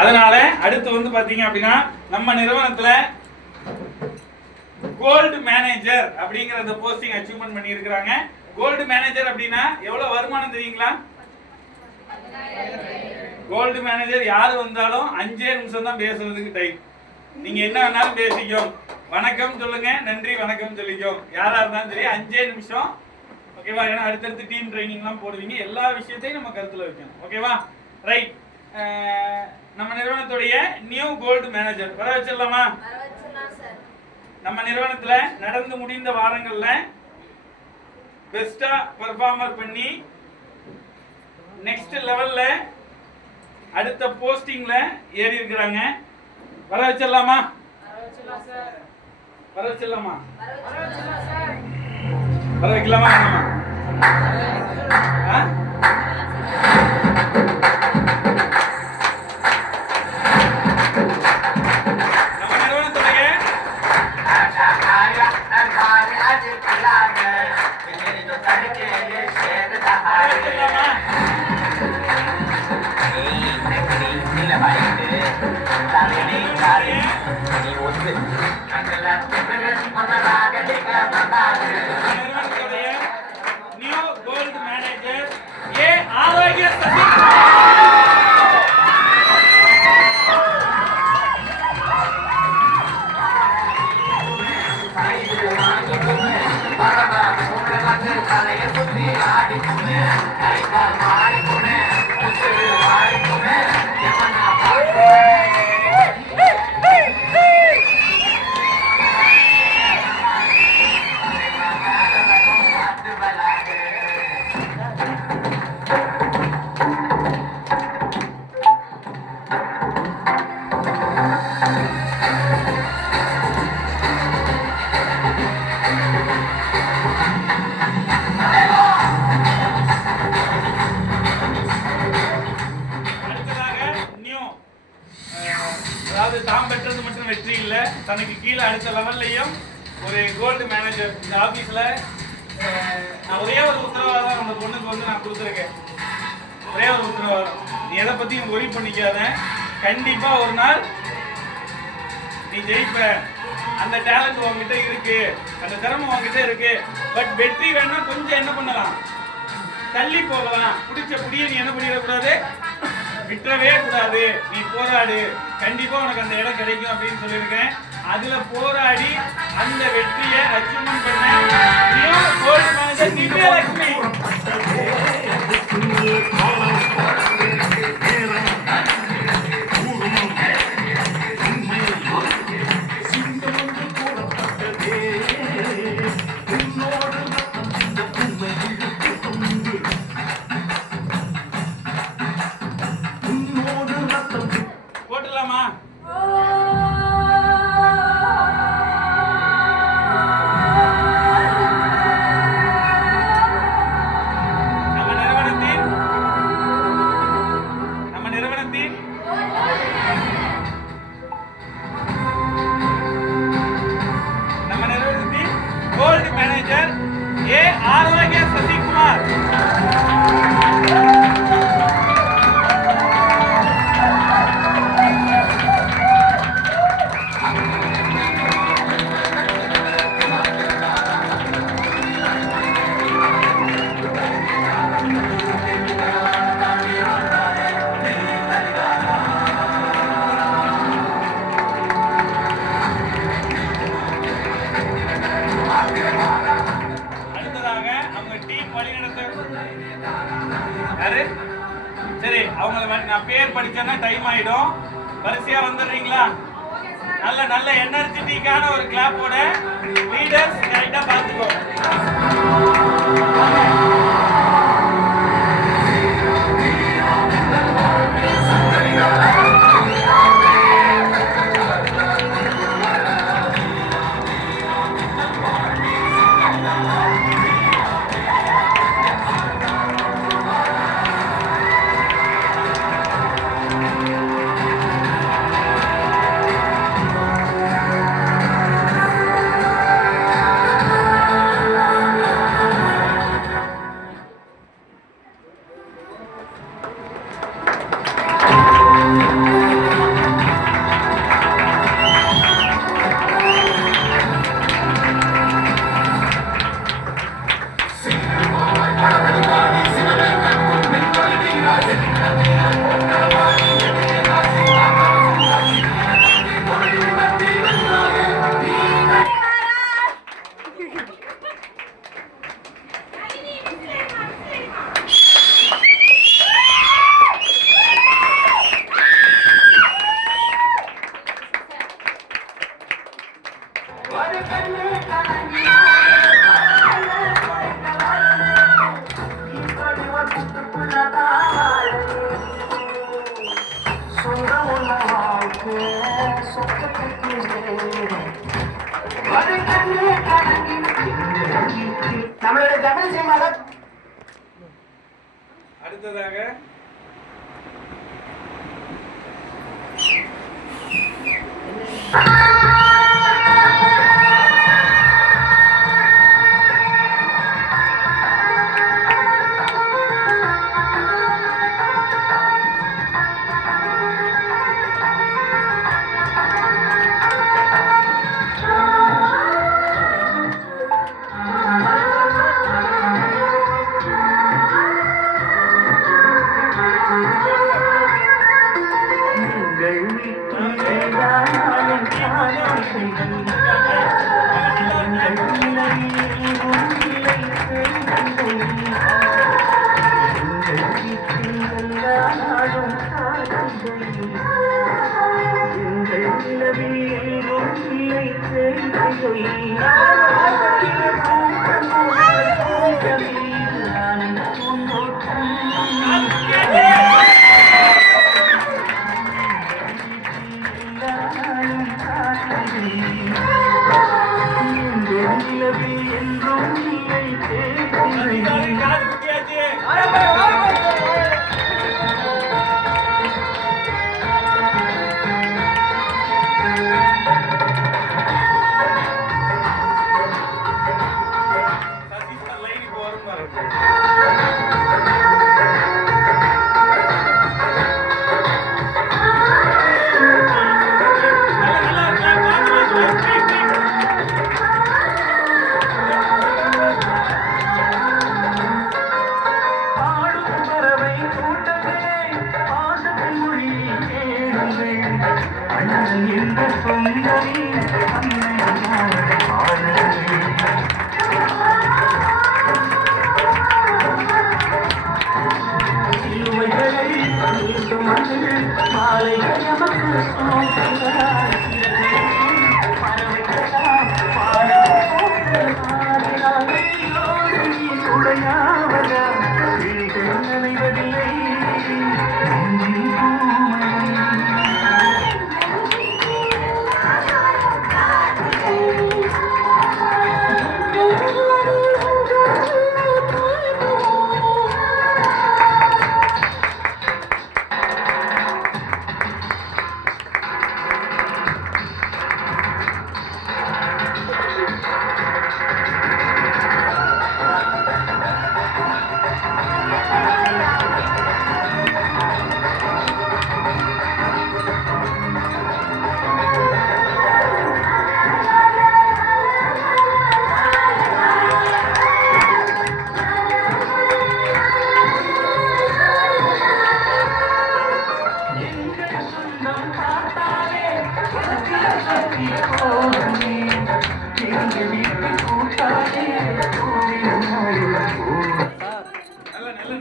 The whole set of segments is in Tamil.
அதனால அடுத்து வந்து பாத்தீங்க அப்படின்னா நம்ம நிறுவனத்துல கோல்டு மேனேஜர் அப்படிங்கிற அந்த போஸ்டிங் அச்சீவ்மெண்ட் பண்ணி இருக்காங்க. கோல்டு மேனேஜர் அப்படின்னா எவ்வளவு வருமானம் தெரியுங்களா? கோல்டு மேனேஜர் யாரு வந்தாலும் 5 நிமிஷம் தான் பேசுறதுக்கு டைம். நீங்க என்ன வேணாலும் பேசிக்கோ, வணக்கம் சொல்லுங்க, நன்றி வணக்கம் சொல்லிக்கோ, யாரா இருந்தாலும் சரி 5 நிமிஷம். ஓகேவா? ஏன்னா அடுத்தடுத்து டீம் ட்ரைனிங்லாம் போடுவீங்க, எல்லா விஷயத்தையும் நம்ம கருத்துல வைக்கணும். ஓகேவா? ரைட். நம்ம நிறுவனத்துடைய நியூ கோல்டு மேனேஜர் வர வச்சிடலாமா? நம்ம நிறுவனத்துல நடந்து முடிந்த வாரங்கள்ல பெஸ்டா பெர்ஃபார்மர் பண்ணி நெக்ஸ்ட் லெவல்ல அடுத்த போஸ்டிங்ல ஏறி இருக்கிறாங்க. வர வச்சிடலாமா? வர வச்சிடலாமா? வர வைக்கலாமா? நியூ கோல்டு மேனேஜர் ஏ ஆரோக்கிய தாம் பெற்றது மட்டும் வெற்றி இல்ல, தனக்கு கீழே அடுத்த லெவல்லையும் ஒரு கோல்டு மேனேஜர் இந்த ஆபீஸ்ல நான் ஒரே ஒரு உத்தரவாதம் அந்த பொண்ணுக்கு வந்து நான் கொடுத்துருக்கேன். ஒரே ஒரு உத்தரவாதம், நீ எதை பத்தியும் ஒரி பண்ணிக்காத, கண்டிப்பா ஒரு நாள் நீ ஜெயிப்ப. அந்த டேலண்ட் உங்ககிட்ட இருக்கு, அந்த திறமை உங்ககிட்ட இருக்கு. பட் வெற்றி வேணா கொஞ்சம் என்ன பண்ணலாம், தள்ளி போகலாம். பிடிச்ச புடிய நீ என்ன பண்ணிடக்கூடாது, விட்டுறவே கூடாது. நீ போராடு, கண்டிப்பா உனக்கு அந்த இடம் கிடைக்கும் அப்படின்னு சொல்லியிருக்கேன். அதுல போராடி அந்த வெற்றியை அச்சீவ்மெண்ட் பண்ண நியூ கோல்டு மேனேஜர் திவ்யலட்சுமி. போட்டுடலாமா? நம்ம நிறுவனத்தின் கோல்டு மேனேஜர் ஏ ஆரோக்கிய சசிகுமார். சரி, அவங்கள நான் பேர் படிச்சேன்னா டைம் ஆயிடும். வரிசையா வந்துடுறீங்களா? நல்ல நல்ல எனர்ஜெட்டிக்கான ஒரு கிளாப்போட லீடர்ஸ் கரெக்டா பாத்துக்கோ. நம்மளுடைய தமிழ் சினிமால அடுத்ததாக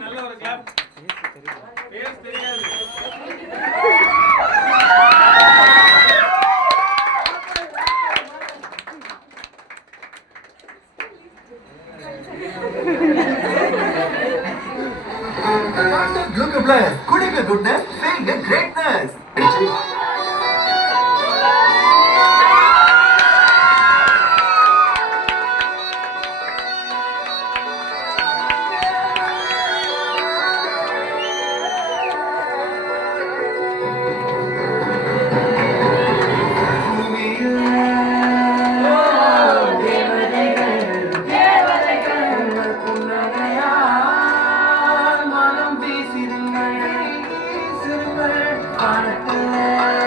நல்ல ஒரு கிளாப். பேஸ் தெரியாது. Look at bliss, quitting the goodness, saying the greatness. வானத்தில்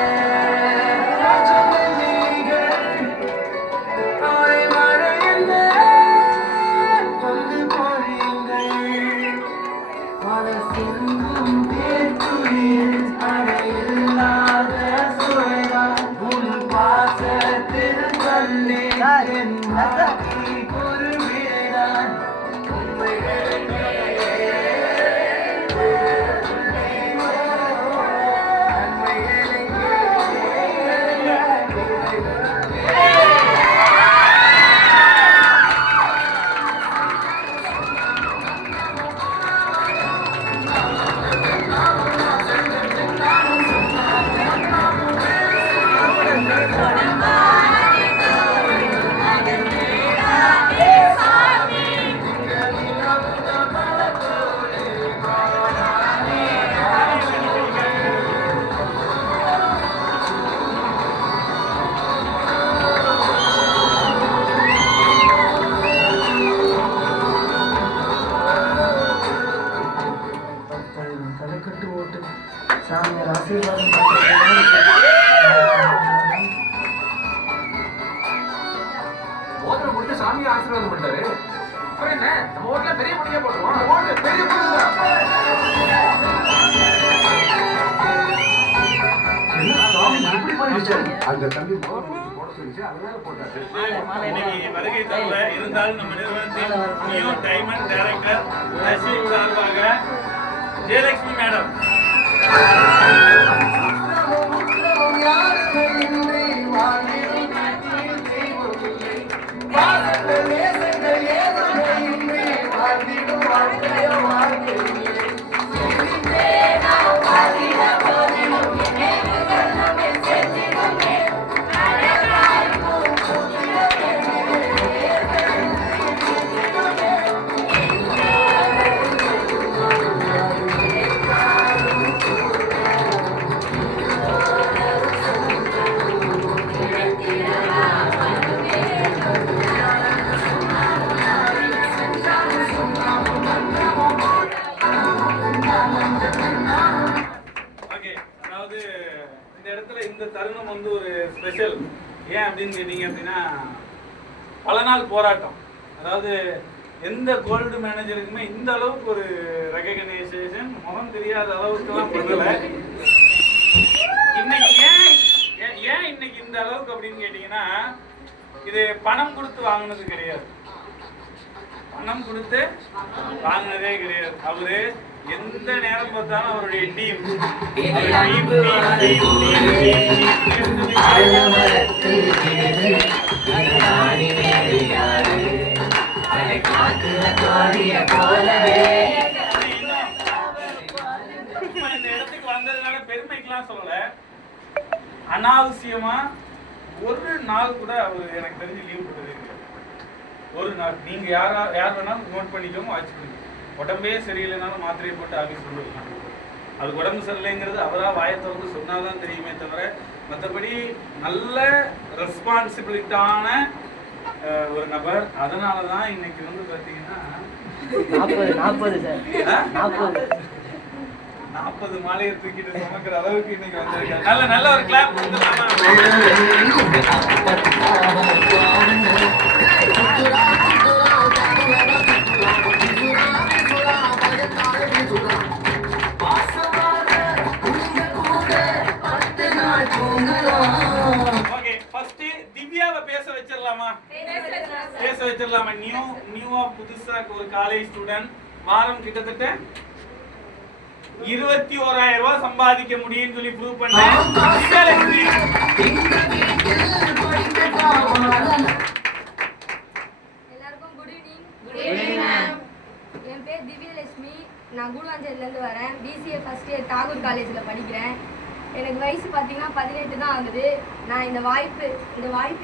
மோதிரம் கொடுத்து சாமியை ஆசீர்வாதம் பண்ணாரு. அப்புறம் என்ன, நம்ம ஓட்டுல பெரிய பொண்ணுக்கே போட்டுருவோம். ஓட்டு பெரிய பொண்ணுதான். அந்த தம்பி போட சொல்லிச்சு, அதனால போட்டாரு. இன்னைக்கு வருகை தவிர இருந்தாலும் நம்ம நிறுவனத்தின் நியூ டைமண்ட் டைரக்டர் நசீம் சார்பாக ஜெயலட்சுமி மேடம் இந்த தருணம் வந்து ஒரு ஸ்பெஷல். ஏன் அப்படின்னு கேட்டீங்க அப்படின்னா, பல நாள் போராட்டம். அதாவது எந்த கோல்டு மேனேஜருக்குமே இந்த அளவுக்கு ஒரு ரெகக்னைசேஷன் முகம் தெரியாத அளவுக்குலாம் பண்ணல. இன்னைக்கு ஏன் இன்னைக்கு இந்த அளவுக்கு அப்படின்னு கேட்டீங்கன்னா, இது பணம் கொடுத்து வாங்கினது கிடையாது, பணம் கொடுத்து வாங்கினதே கிடையாது. அவரு எந்த நேரம் பார்த்தாலும் அவருடைய டீம் இந்த இடத்துக்கு வந்ததுனால பெருமைக்கெல்லாம் சொல்லல, அனாவசியமா ஒரு நாள் கூட அவர் எனக்கு தெரிஞ்சு லீவ் போட்டதே கிடையாது. ஒரு நாள் நீங்க யார் வேணாலும் நோட் பண்ணிக்கோங்க, வாட்ச் பண்ணிக்கோங்க. உடம்பே சரியில்லைனாலும் மாத்திரையை போட்டு ஆஃபீஸ் கொண்டு வரலாம். அதுக்கு உடம்பு சரியில்லைங்கிறது அவராக வாயை திறந்து சொன்னாதான் தெரியுமே தவிர, மற்றபடி நல்ல ரெஸ்பான்சிபிலிட்டான ஒரு நபர். அதனால தான் இன்னைக்கு வந்து பார்த்தீங்கன்னா 40 மாலையை தூக்கிட்டு சுமக்கிற அளவுக்கு இன்னைக்கு வந்திருக்காங்க. நல்ல ஒரு கிளாப் கொடுத்துருக்காங்க. ஓகே, ஃபர்ஸ்ட் திவ்யாவை பேச வச்சிரலாமா? நியூவா புதுசா ஒரு காலேஜ் ஸ்டூடெண்ட் வாரம் கிட்டத்தட்ட 21,000 ரூபாய் சம்பாதிக்க முடியும்னு சொல்லி ப்ரூவ் பண்ணேன். எல்லாருக்கும் குட் ஈவினிங். என் பேர் திவ்யலட்சுமி. நான் கூடுவாஞ்சேரியிலேருந்து வரேன். பிசிஏ ஃபர்ஸ்ட் இயர் தாகூர் காலேஜில் படிக்கிறேன். எனக்கு வயசு பார்த்தீங்கன்னா 18 தான் ஆகுது. நான் இந்த வாய்ப்பு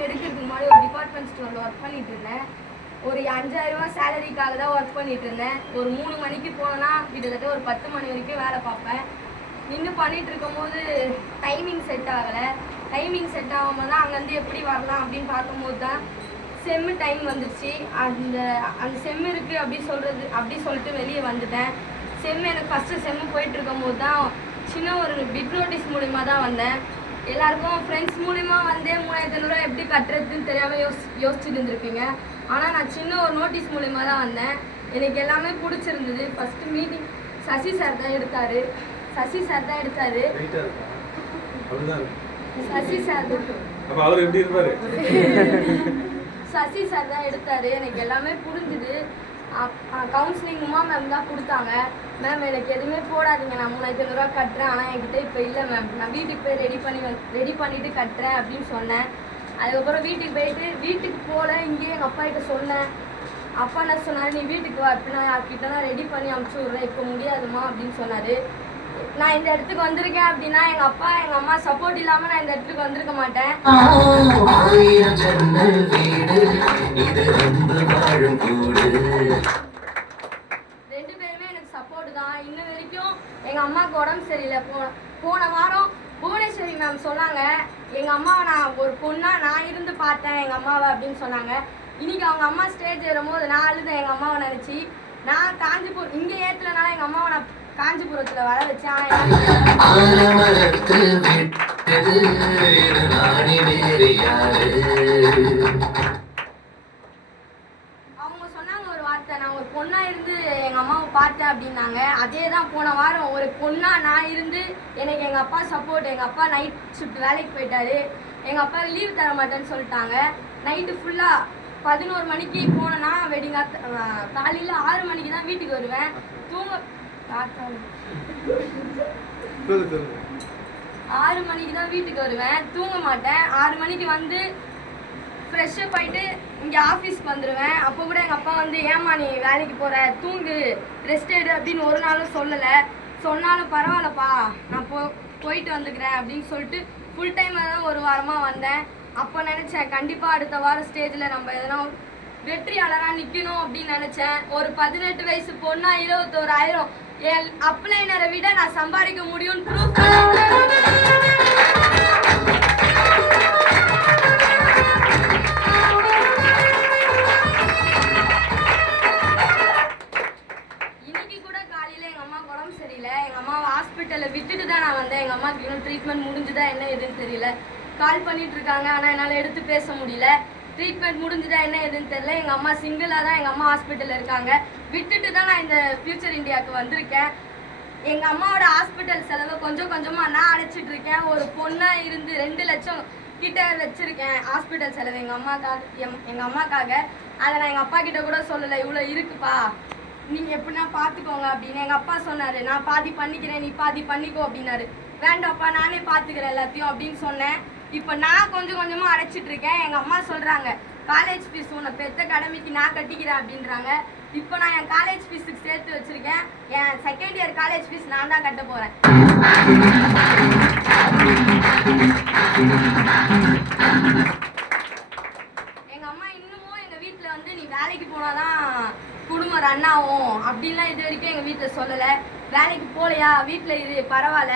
எடுக்கிறதுக்கு முன்னாடி ஒரு டிபார்ட்மெண்ட் ஸ்டோரில் ஒர்க் பண்ணிட்டு இருந்தேன். ஒரு 5,000 ரூபா சேலரிக்காக தான் ஒர்க் பண்ணிட்டு இருந்தேன். ஒரு 3 மணிக்கு போனேன்னா கிட்டத்தட்ட ஒரு 10 மணி வரைக்கும் வேலை பார்ப்பேன். நின்று பண்ணிட்டு இருக்கும்போது டைமிங் செட் ஆகலை. டைமிங் செட் ஆகாமல் தான் அங்கேருந்து எப்படி வரலாம் அப்படின்னு பார்க்கும்போது தான் செம்மு டைம் வந்துடுச்சு. அந்த செம்மு இருக்குது அப்படி சொல்லிட்டு வெளியே வந்துட்டேன். செம்மு எனக்கு ஃபஸ்ட்டு செம்மு போயிட்டு இருக்கும்போது தான் சின்ன ஒரு பிட் நோட்டீஸ் மூலிமா தான் வந்தேன். எல்லாருக்கும் ஃப்ரெண்ட்ஸ் மூலிமா வந்து 3,500 ரூபா எப்படி கட்டுறதுன்னு தெரியாமல் யோசிச்சுட்டு இருந்திருப்பீங்க. ஆனால் நான் சின்ன ஒரு நோட்டீஸ் மூலிமா தான் வந்தேன். எனக்கு எல்லாமே பிடிச்சிருந்தது. ஃபஸ்ட்டு மீட்டிங் சசி சார் தான் எடுத்தார். சசி சார் தான் எடுத்தார். எனக்கு எல்லாமே புரிஞ்சுது. கவுன்சிலிங் உமா மேம் தான் கொடுத்தாங்க. மேம் எனக்கு எதுவுமே போடாதீங்க, நான் 3,500 ரூபா கட்டுறேன், ஆனால் என்கிட்ட இப்போ இல்லை மேம், நான் வீட்டுக்கு போய் ரெடி பண்ணிவிட்டு கட்டுறேன் அப்படின்னு சொன்னேன். அதுக்கப்புறம் வீட்டுக்கு போகல. இங்கேயே எங்கள் அப்பா கிட்ட சொன்னேன். அப்பா என்ன சொன்னார், நீ வீட்டுக்கு வா, அப்படின்னா யார்கிட்ட நான் ரெடி பண்ணி அனுப்பிச்சி விட்றேன், இப்போ முடியாதுமா அப்படின்னு சொன்னார். நான் இந்த இடத்துக்கு வந்திருக்கேன் அப்படின்னா எங்கள் அப்பா எங்கள் அம்மா சப்போர்ட் இல்லாமல் நான் இந்த இடத்துக்கு வந்திருக்க மாட்டேன். ரெண்டு பேருமே எனக்கு சப்போர்ட் தான். இன்ன வரைக்கும் எங்கள் அம்மாவுக்கு உடம்பு சரியில்லை. போன வாரம் புவனேஸ்வரி மேம் சொன்னாங்க, எங்கள் அம்மாவை நான் ஒரு பொண்ணாக நான் இருந்து பார்த்தேன் எங்கள் அம்மாவை அப்படின்னு சொன்னாங்க. இன்னைக்கு அவங்க அம்மா ஸ்டேஜ் ஏறும்போது நான் அழுதேன் எங்கள் அம்மாவை நினச்சி. நான் காஞ்சிபுரம் இங்கே ஏற்றலனால எங்கள் அம்மாவை நான் காஞ்சிபுரத்துல வர வச்சேன். ஆனா ஆலமரத்து விட்டது நாடி வேறு யாரு? அவங்க சொன்னாங்க ஒரு வார்த்தை, நான் ஒரு பொண்ணா இருந்து எங்க அம்மாவை பார்த்தேன் அப்படின்னாங்க. அதே தான் போன வாரம் ஒரு பொண்ணா நான் இருந்து எனக்கு எங்க அப்பா சப்போர்ட். எங்க அப்பா நைட் ஷிஃப்ட் வேலைக்கு போயிட்டாரு. எங்க அப்பா லீவ் தர மாட்டேன்னு சொல்லிட்டாங்க. நைட்டு ஃபுல்லா 11 மணிக்கு போனேன்னா வெடிங்க காலையில் 6 மணிக்கு தான் வீட்டுக்கு வருவேன். தூங்க 6 மணிக்கு தான் வீட்டுக்கு வருவேன். தூங்க மாட்டேன். 6 மணிக்கு வந்து ஃப்ரெஷ்ஷப் ஆகிட்டு இங்கே ஆஃபீஸ்க்கு வந்துடுவேன். அப்போ கூட எங்கள் அப்பா வந்து ஏம்மா நீ வேலைக்கு போகிற, தூங்கு, ரெஸ்ட் எடு அப்படின்னு ஒரு நாளும் சொல்லலை. சொன்னாலும் பரவாயில்லப்பா நான் போயிட்டு வந்துக்கிறேன் அப்படின்னு சொல்லிட்டு ஃபுல் டைமாக தான் ஒரு வாரமாக வந்தேன். அப்போ நினச்சேன் கண்டிப்பாக அடுத்த வாரம் ஸ்டேஜில் நம்ம எதனா வெற்றியாளராக நிற்கணும் அப்படின்னு நினச்சேன். ஒரு 18 வயசு பொண்ணா 21,000 என் அப்ளைனரை விட நான் சம்பாதிக்க முடியும்னு ப்ரூஃப் இன்னைக்கு கூட காலையில் எங்கள் அம்மா உடம்பு சரியில்லை. எங்கள் அம்மாவை ஹாஸ்பிட்டலில் விட்டுட்டு தான் நான் வந்தேன். எங்கள் அம்மாவுக்கு இன்னும் ட்ரீட்மெண்ட் முடிஞ்சுதா என்ன எதுன்னு தெரியல. கால் பண்ணிட்டு இருக்காங்க, ஆனால் என்னால் எடுத்து பேச முடியல. ட்ரீட்மெண்ட் முடிஞ்சுதா என்ன எதுன்னு தெரியல. எங்கள் அம்மா சிங்கிளாக தான் எங்கள் அம்மா ஹாஸ்பிட்டலில் இருக்காங்க. விட்டுட்டு தான் நான் இந்த ஃபியூச்சர் இந்தியாவுக்கு வந்திருக்கேன். எங்கள் அம்மாவோட ஹாஸ்பிட்டல் செலவை கொஞ்சம் கொஞ்சமாக நான் அடைச்சிட்டு இருக்கேன். ஒரு பொண்ணாக இருந்து 2 லட்சம் கிட்ட வச்சுருக்கேன் ஹாஸ்பிட்டல் செலவு எங்கள் அம்மாக்காக. அதை நான் எங்கள் அப்பா கிட்ட கூட சொல்லலை, இவ்வளோ இருக்குப்பா நீங்கள் எப்படின்னா பார்த்துக்கோங்க அப்படின்னு. எங்கள் அப்பா சொன்னார், நான் பாதி பண்ணிக்கிறேன் நீ பாதி பண்ணிக்கோ அப்படின்னாரு. வேண்டாம்ப்பா நானே பார்த்துக்கிறேன் எல்லாத்தையும் அப்படின்னு சொன்னேன். இப்போ நான் கொஞ்சம் கொஞ்சமாக அடைச்சிட்டு இருக்கேன். எங்கள் அம்மா சொல்கிறாங்க காலேஜ் ஃபீஸ் உன்னை பெத்த கடமைக்கு நான் கட்டிக்கிறேன் அப்படின்றாங்க. இப்போ நான் என் காலேஜ் ஃபீஸுக்கு சேர்த்து வச்சுருக்கேன். என் செகண்ட் இயர் காலேஜ் ஃபீஸ் நான் தான் கட்ட போகிறேன். எங்கள் அம்மா இன்னமும் எங்கள் வீட்டில் வந்து நீ வேலைக்கு போனாதான் குடும்பம் ரன் ஆகும் அப்படின்லாம் இது வரைக்கும் எங்கள் வீட்டில் சொல்லலை. வேலைக்கு போகலையா வீட்டில் இரு பரவாயில்ல.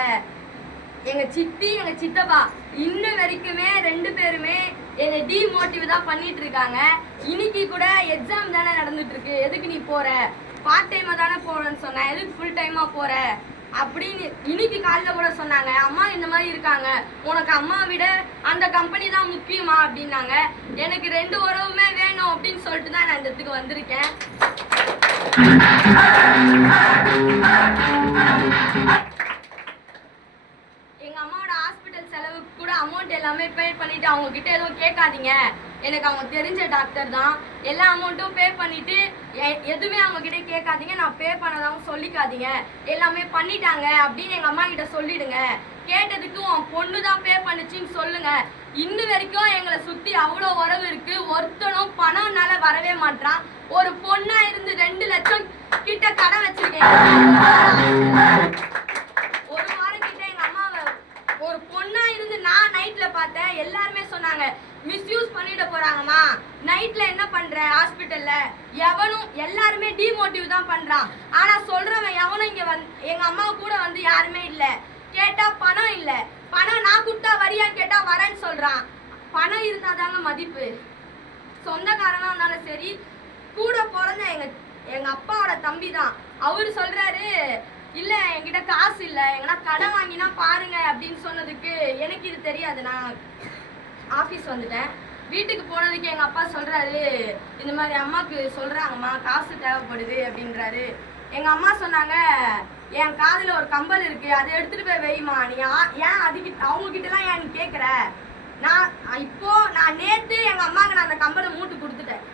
எங்கள் சித்தி எங்கள் சித்தப்பா இன்ன வரைக்குமே 2 பேருமே என்னை டிமோட்டிவ் தான் பண்ணிட்டு இருக்காங்க. இன்னைக்கு கூட எக்ஸாம் தானே நடந்துட்டு இருக்கு, எதுக்கு நீ போற, பார்ட் டைமாக தானே போறேன்னு சொன்னேன், எதுக்கு ஃபுல் டைமாக போற அப்படின்னு இன்னைக்கு காலையில் கூட சொன்னாங்க. அம்மா இந்த மாதிரி இருக்காங்க, உனக்கு அம்மா விட அந்த கம்பெனி தான் முக்கியமா அப்படின்னாங்க. எனக்கு 2 உறவுமே வேணும் அப்படின்னு சொல்லிட்டு தான் நான் இந்த இடத்துக்கு வந்திருக்கேன். எங்க அம்மாவோட ஹாஸ்பிட்டல் செலவுக்கு கூட அமௌண்ட் எல்லாமே பே பண்ணிட்டு அவங்க கிட்ட எதுவும் கேட்காதீங்க, எனக்கு அவங்க தெரிஞ்ச டாக்டர் தான், எல்லா அமௌண்ட்டும் பே பண்ணிட்டு எதுவுமே அவங்க கிட்ட கேட்காதீங்க, நான் பே பண்ணதாகவும் சொல்லிக்காதீங்க, எல்லாமே பண்ணிட்டாங்க அப்படின்னு எங்க அம்மா கிட்ட சொல்லிடுங்க. கேட்டதுக்கு உன் பொண்ணு தான் பே பண்ணுச்சின்னு சொல்லுங்க. இன்னும் வரைக்கும் எங்களை சுத்தி அவ்வளோ உறவு இருக்கு, ஒருத்தனும் பணம்னால வரவே மாட்டான். ஒரு பொண்ணா இருந்து 2 லட்சம் கிட்ட கடன் வச்சிருக்கேன். ஒரு வாரம் கிட்ட எங்க அம்மாவை ஒரு பொண்ணா இருந்து நான் நைட்ல பார்த்தேன். எல்லாருமே சொன்னாங்க மிஸ்யூஸ் பண்ணிட போறாங்கம்மா, நைட்ல என்ன பண்ற ஹாஸ்பிட்டல்ல, எவனும் எல்லாருமே டிமோட்டிவ் தான் பண்றான். ஆனா சொல்றவன் எவனும் இங்க எங்க அம்மா கூட வந்து யாருமே இல்ல. கேட்டா பணம் இல்ல, பணம் நான் கொடுத்தா வரியான்னு கேட்டா வரேன்னு சொல்றான். பணம் இருந்தாதாங்க மதிப்பு. சொந்தக்காரனா இருந்தாலும் சரி, கூட பிறந்த எங்க அப்பாவோட தம்பி தான், அவரு சொல்றாரு இல்ல என்கிட்ட காசு இல்ல, எங்கன்னா கடன் வாங்கினா பாருங்க அப்படின்னு சொன்னதுக்கு எனக்கு இது தெரியாது. நான் ஆஃபீஸ் வந்துட்டேன். வீட்டுக்கு போனதுக்கு எங்க அப்பா சொல்றாரு இந்த மாதிரி அம்மாக்கு சொல்றாங்கம்மா காசு தேவைப்படுது அப்படின்றாரு. எங்க அம்மா சொன்னாங்க என் காதுல ஒரு கம்பல் இருக்கு, அதை எடுத்துட்டு போய் வைமா, நீ ஏன் அதுக்கு அவங்க கிட்ட எல்லாம் ஏன் நீ கேக்குற. நான் நேத்து எங்க அம்மாக்கு நான் அந்த கம்பலை மூட்டு கொடுத்துட்டேன்.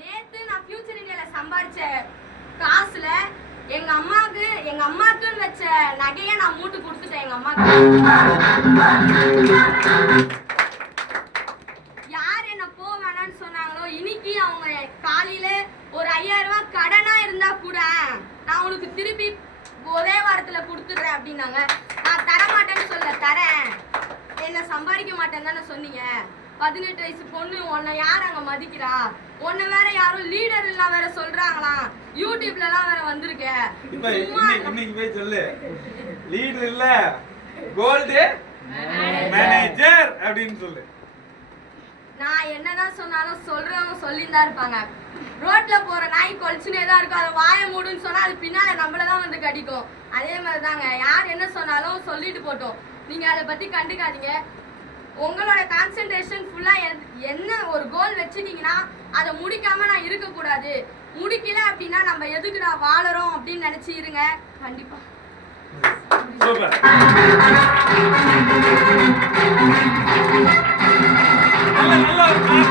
நேத்து நான் ஃபியூச்சர் இந்தியால சம்பாதிச்ச காசுல எங்க அம்மாக்குன்னு வச்ச நகைய நான் மூட்டு கொடுத்துட்டேன் எங்க அம்மாக்கு. யார் என்ன போ வேணான்னு சொன்னாங்களோ இன்னைக்கு அவங்க காலையில ஒரு 5000 ரூபாய் கடனா இருந்தா கூட நான் உனக்கு திருப்பி ஒரே வாரத்துல கொடுத்துடுறேன் அப்படின்னாங்க. நான் தர மாட்டேன்னு சொல்ல, தரேன், என்ன சம்பாதிக்க மாட்டேன்னு தானே சொன்னீங்க. 18 வயசு பொண்ணு உன்னை யார் அங்க மதிக்கிறா, உன்னை வேற யாரும் லீடர் எல்லாம் வேற சொல்றாங்களாம், யூடியூப்ல எல்லாம் வேற வந்திருக்க. இன்னைக்கு போய் சொல்லு லீடர் இல்ல கோல்டு மேனேஜர் அப்படின்னு சொல்லு. நான் என்னதான் சொன்னாலும் சொல்றவங்க சொல்லிட்டு தான் இருப்பாங்க. ரோட்ல போற நாய் கொலைச்சுனே தான் இருக்கும். அதை வாயை மூடுன்னு சொன்னா அது பின்னால நம்மளதான் வந்து கடிக்கும். அதே மாதிரி தாங்க, யார் என்ன சொன்னாலும் சொல்லிட்டு போட்டோம், நீங்க அதை பத்தி கண்டுக்காதீங்க. உங்களோட கான்சென்ட்ரேஷன் ஃபுல்லா என்ன ஒரு கோல் வச்சுட்டீங்கன்னா அதை முடிக்காம நான் இருக்கக்கூடாது. முடிக்கல அப்படின்னா நம்ம எதுக்கு நான் வாழறோம் அப்படின்னு நினைச்சு இருங்க. கண்டிப்பா சூப்பர். நல்ல ஒரு clap.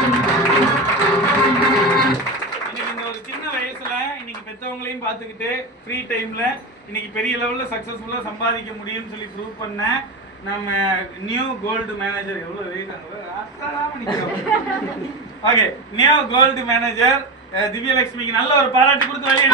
இன்னைக்கு இந்த ஒரு சின்ன வயசுல இன்னைக்கு பெற்றவங்களையும் பார்த்துக்கிட்டு ஃப்ரீ டைம்ல இன்னைக்கு பெரிய லெவல்ல சக்சஸ்ஃபுல்லா சம்பாதிக்க முடியும்னு சொல்லி ப்ரூவ் பண்ண நம்ம நியூ கோல்டு மேனேஜர் எவ்வளவு ஓகே, நியூ கோல்டு மேனேஜர் திவ்யலட்சுமிக்கு நல்ல ஒரு பாராட்டு கொடுத்து வெளியே